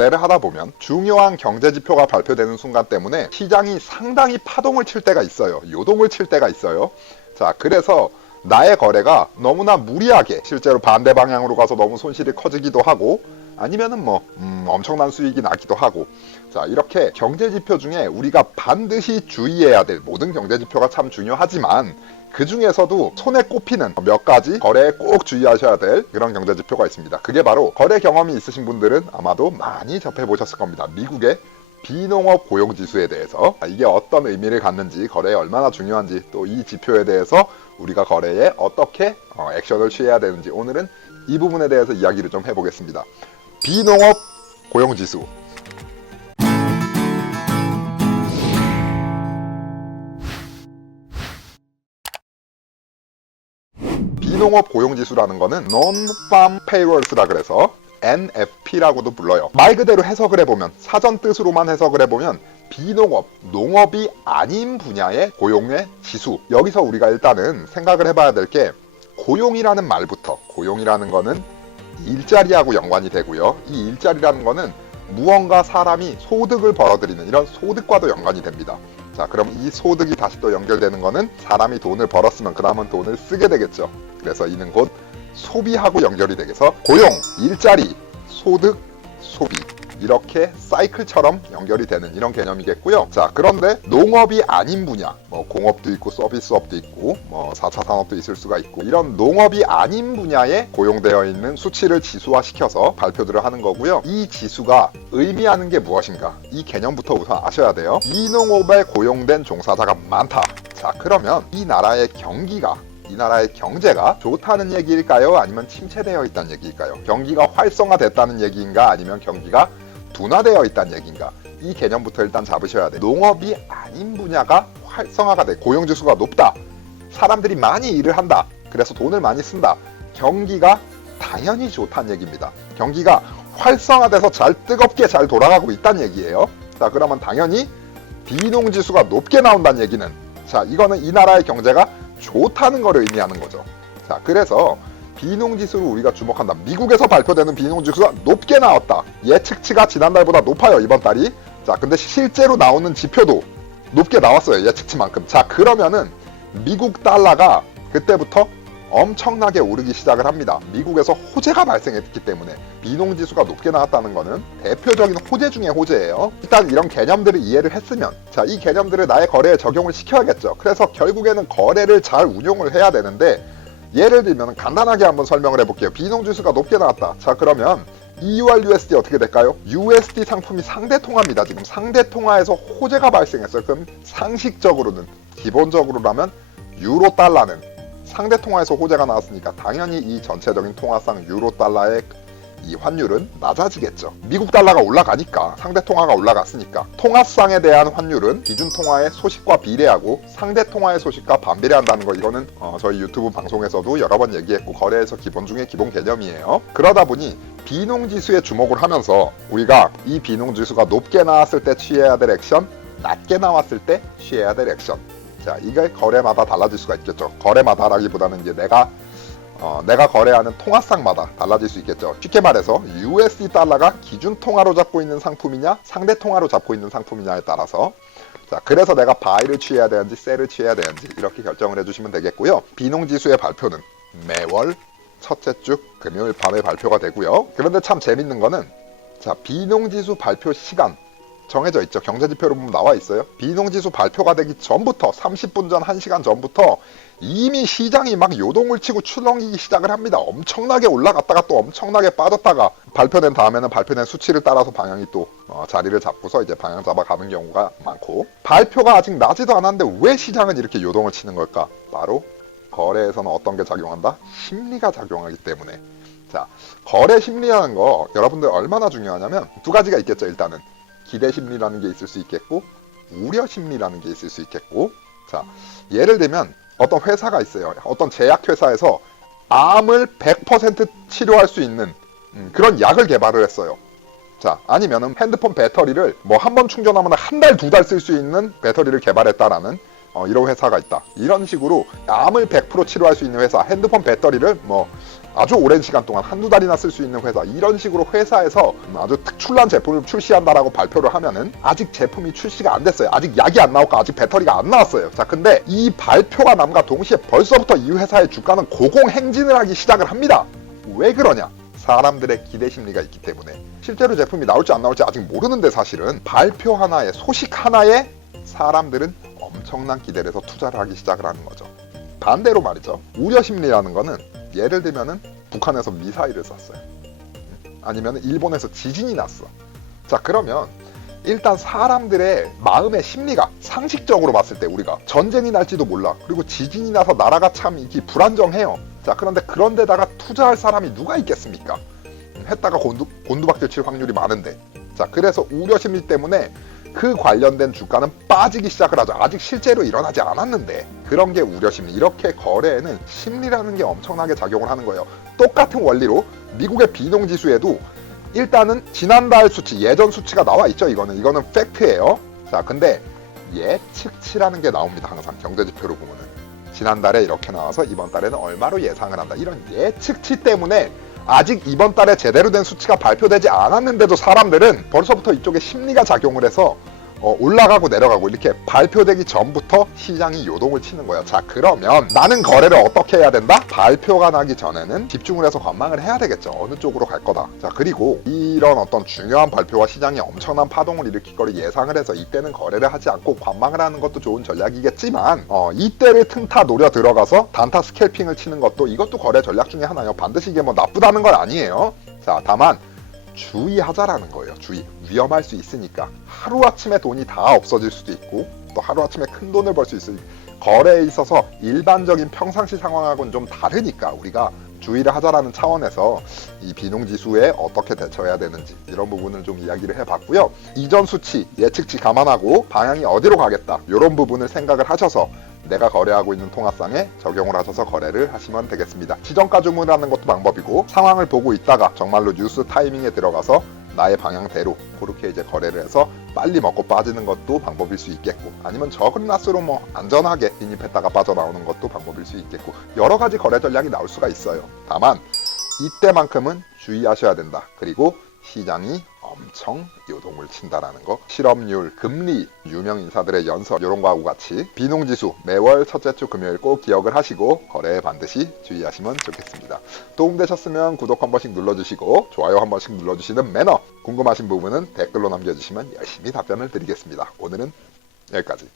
거래를 하다 보면 중요한 경제 지표가 발표되는 순간 때문에 시장이 상당히 파동을 칠 때가 있어요. 요동을 칠 때가 있어요. 자, 그래서 나의 거래가 너무나 무리하게 실제로 반대 방향으로 가서 너무 손실이 커지기도 하고 아니면은 엄청난 수익이 나기도 하고, 자, 이렇게 경제 지표 중에 우리가 반드시 주의해야 될, 모든 경제 지표가 참 중요하지만 그 중에서도 손에 꼽히는 몇 가지 거래에 꼭 주의하셔야 될 그런 경제 지표가 있습니다. 그게 바로 거래 경험이 있으신 분들은 아마도 많이 접해보셨을 겁니다. 미국의 비농업 고용지수에 대해서 이게 어떤 의미를 갖는지, 거래에 얼마나 중요한지, 또 이 지표에 대해서 우리가 거래에 어떻게 액션을 취해야 되는지, 오늘은 이 부분에 대해서 이야기를 좀 해보겠습니다. 비농업 고용지수. 비농업 고용지수라는 거는 Non-Farm Payrolls 그래서 NFP라고도 불러요. 말 그대로 해석을 해보면, 사전 뜻으로만 해석을 해보면 비농업, 농업이 아닌 분야의 고용의 지수. 여기서 우리가 일단은 생각을 해봐야 될 게, 고용이라는 말부터, 고용이라는 거는 일자리하고 연관이 되고요. 이 일자리라는 거는 무언가 사람이 소득을 벌어들이는 이런 소득과도 연관이 됩니다. 자, 그럼 이 소득이 다시 또 연결되는 거는 사람이 돈을 벌었으면 그 다음은 돈을 쓰게 되겠죠. 그래서 이는 곧 소비하고 연결이 되겠어 고용, 일자리, 소득, 소비, 이렇게 사이클처럼 연결이 되는 이런 개념이겠고요. 자, 그런데 농업이 아닌 분야, 공업도 있고 서비스업도 있고 4차 산업도 있을 수가 있고, 이런 농업이 아닌 분야에 고용되어 있는 수치를 지수화시켜서 발표들을 하는 거고요. 이 지수가 의미하는 게 무엇인가, 이 개념부터 우선 아셔야 돼요. 비농업에 고용된 종사자가 많다. 자, 그러면 이 나라의 경기가, 이 나라의 경제가 좋다는 얘기일까요? 아니면 침체되어 있다는 얘기일까요? 경기가 활성화됐다는 얘기인가? 아니면 경기가 둔화되어 있다는 얘기인가? 이 개념부터 일단 잡으셔야 돼요. 농업이 아닌 분야가 활성화가 돼, 고용지수가 높다, 사람들이 많이 일을 한다, 그래서 돈을 많이 쓴다, 경기가 당연히 좋다는 얘기입니다. 경기가 활성화돼서 뜨겁게 잘 돌아가고 있다는 얘기예요. 자, 그러면 당연히 비농지수가 높게 나온다는 얘기는, 자, 이거는 이 나라의 경제가 좋다는 걸 의미하는 거죠. 자, 그래서 비농지수를 우리가 주목한다. 미국에서 발표되는 비농지수가 높게 나왔다. 예측치가 지난달보다 높아요, 이번 달이. 자, 근데 실제로 나오는 지표도 높게 나왔어요, 예측치만큼. 자, 그러면은 미국 달러가 그때부터 엄청나게 오르기 시작을 합니다. 미국에서 호재가 발생했기 때문에. 비농지수가 높게 나왔다는 거는 대표적인 호재 중에 호재예요. 일단 이런 개념들을 이해를 했으면, 자, 이 개념들을 나의 거래에 적용을 시켜야겠죠. 그래서 결국에는 거래를 잘 운용을 해야 되는데, 예를 들면 간단하게 한번 설명을 해볼게요. 비농지수가 높게 나왔다. 자, 그러면 EUR USD 어떻게 될까요? USD 상품이 상대통화입니다. 지금 상대통화에서 호재가 발생했어요. 그럼 상식적으로는, 기본적으로라면 유로 달러는 상대통화에서 호재가 나왔으니까 당연히 이 전체적인 통화상 유로 달러의 이 환율은 낮아지겠죠. 미국 달러가 올라가니까, 상대통화가 올라갔으니까. 통화상에 대한 환율은 기준통화의 소식과 비례하고 상대통화의 소식과 반비례한다는 거, 이거는 저희 유튜브 방송에서도 여러 번 얘기했고 거래에서 기본 중에 기본 개념이에요. 그러다 보니 비농지수에 주목을 하면서 우리가 이 비농지수가 높게 나왔을 때 취해야 될 액션, 낮게 나왔을 때 취해야 될 액션, 자, 이게 거래마다 달라질 수가 있겠죠. 거래마다라기보다는 이제 내가 거래하는 통화상마다 달라질 수 있겠죠. 쉽게 말해서 USD 달러가 기준 통화로 잡고 있는 상품이냐, 상대 통화로 잡고 있는 상품이냐에 따라서, 자, 그래서 내가 바이를 취해야 되는지 셀을 취해야 되는지 이렇게 결정을 해주시면 되겠고요. 비농지수의 발표는 매월 첫째 주 금요일 밤에 발표가 되고요. 그런데 참 재밌는 거는, 자, 비농지수 발표 시간 정해져 있죠. 경제지표로 보면 나와 있어요. 비농지수 발표가 되기 전부터, 30분 전, 1시간 전부터 이미 시장이 막 요동을 치고 출렁이기 시작을 합니다. 엄청나게 올라갔다가 또 엄청나게 빠졌다가, 발표된 다음에는 발표된 수치를 따라서 방향이 또 자리를 잡고서 이제 방향 잡아가는 경우가 많고, 발표가 아직 나지도 않았는데 왜 시장은 이렇게 요동을 치는 걸까? 바로 거래에서는 어떤 게 작용한다? 심리가 작용하기 때문에. 자, 거래 심리라는 거 여러분들 얼마나 중요하냐면 두 가지가 있겠죠. 일단은 기대 심리라는 게 있을 수 있겠고, 우려 심리라는 게 있을 수 있겠고. 자, 예를 들면 어떤 회사가 있어요. 어떤 제약회사에서 암을 100% 치료할 수 있는 그런 약을 개발을 했어요. 자, 아니면은 핸드폰 배터리를 한 번 충전하면 한 달, 두 달 쓸 수 있는 배터리를 개발했다라는 이런 회사가 있다. 이런 식으로 암을 100% 치료할 수 있는 회사, 핸드폰 배터리를 아주 오랜 시간 동안 한두 달이나 쓸 수 있는 회사, 이런 식으로 회사에서 아주 특출난 제품을 출시한다라고 발표를 하면은 아직 제품이 출시가 안 됐어요. 아직 약이 안 나왔고 아직 배터리가 안 나왔어요. 자, 근데 이 발표가 남과 동시에 벌써부터 이 회사의 주가는 고공행진을 하기 시작을 합니다. 왜 그러냐? 사람들의 기대 심리가 있기 때문에. 실제로 제품이 나올지 안 나올지 아직 모르는데 사실은 발표 하나에, 소식 하나에 사람들은 엄청난 기대를 해서 투자를 하기 시작을 하는 거죠. 반대로 말이죠. 우려 심리라는 거는 예를 들면은 북한에서 미사일을 쐈어요. 아니면 일본에서 지진이 났어. 자, 그러면 일단 사람들의 마음의 심리가 상식적으로 봤을 때 우리가 전쟁이 날지도 몰라. 그리고 지진이 나서 나라가 참 이게 불안정해요. 자, 그런데 그런데다가 투자할 사람이 누가 있겠습니까? 했다가 곤두박질 칠 확률이 많은데. 자, 그래서 우려 심리 때문에 그 관련된 주가는 빠지기 시작을 하죠. 아직 실제로 일어나지 않았는데. 그런 게 우려 심리. 이렇게 거래에는 심리라는 게 엄청나게 작용을 하는 거예요. 똑같은 원리로 미국의 비농지수에도 일단은 지난달 수치, 예전 수치가 나와 있죠. 이거는 팩트예요. 자, 근데 예측치라는 게 나옵니다. 항상 경제지표로 보면은 지난달에 이렇게 나와서 이번 달에는 얼마로 예상을 한다. 이런 예측치 때문에 아직 이번 달에 제대로 된 수치가 발표되지 않았는데도 사람들은 벌써부터 이쪽에 심리가 작용을 해서 올라가고 내려가고 이렇게 발표되기 전부터 시장이 요동을 치는 거예요. 자, 그러면 나는 거래를 어떻게 해야 된다? 발표가 나기 전에는 집중을 해서 관망을 해야 되겠죠. 어느 쪽으로 갈 거다. 자, 그리고 이런 어떤 중요한 발표와 시장이 엄청난 파동을 일으킬 거를 예상을 해서 이때는 거래를 하지 않고 관망을 하는 것도 좋은 전략이겠지만 이때를 틈타 노려 들어가서 단타 스캘핑을 치는 것도, 이것도 거래 전략 중에 하나예요. 반드시 이게 뭐 나쁘다는 건 아니에요. 자, 다만 주의하자라는 거예요. 위험할 수 있으니까. 하루아침에 돈이 다 없어질 수도 있고 또 하루아침에 큰 돈을 벌 수 있으니까 거래에 있어서 일반적인 평상시 상황하고는 좀 다르니까 우리가 주의를 하자라는 차원에서 이 비농지수에 어떻게 대처해야 되는지 이런 부분을 좀 이야기를 해봤고요. 이전 수치, 예측치 감안하고 방향이 어디로 가겠다 이런 부분을 생각을 하셔서 내가 거래하고 있는 통화상에 적용을 하셔서 거래를 하시면 되겠습니다. 시정가 주문하는 것도 방법이고, 상황을 보고 있다가 정말로 뉴스 타이밍에 들어가서 나의 방향대로 그렇게 이제 거래를 해서 빨리 먹고 빠지는 것도 방법일 수 있겠고, 아니면 적은 라스로 뭐 안전하게 진입했다가 빠져나오는 것도 방법일 수 있겠고, 여러 가지 거래 전략이 나올 수가 있어요. 다만 이때만큼은 주의하셔야 된다. 그리고 시장이 엄청 요동을 친다라는 거, 실업률, 금리, 유명 인사들의 연설 이런 거하고 같이 비농지수 매월 첫째 주 금요일 꼭 기억을 하시고 거래에 반드시 주의하시면 좋겠습니다. 도움되셨으면 구독 한 번씩 눌러주시고 좋아요 한 번씩 눌러주시는 매너, 궁금하신 부분은 댓글로 남겨주시면 열심히 답변을 드리겠습니다. 오늘은 여기까지.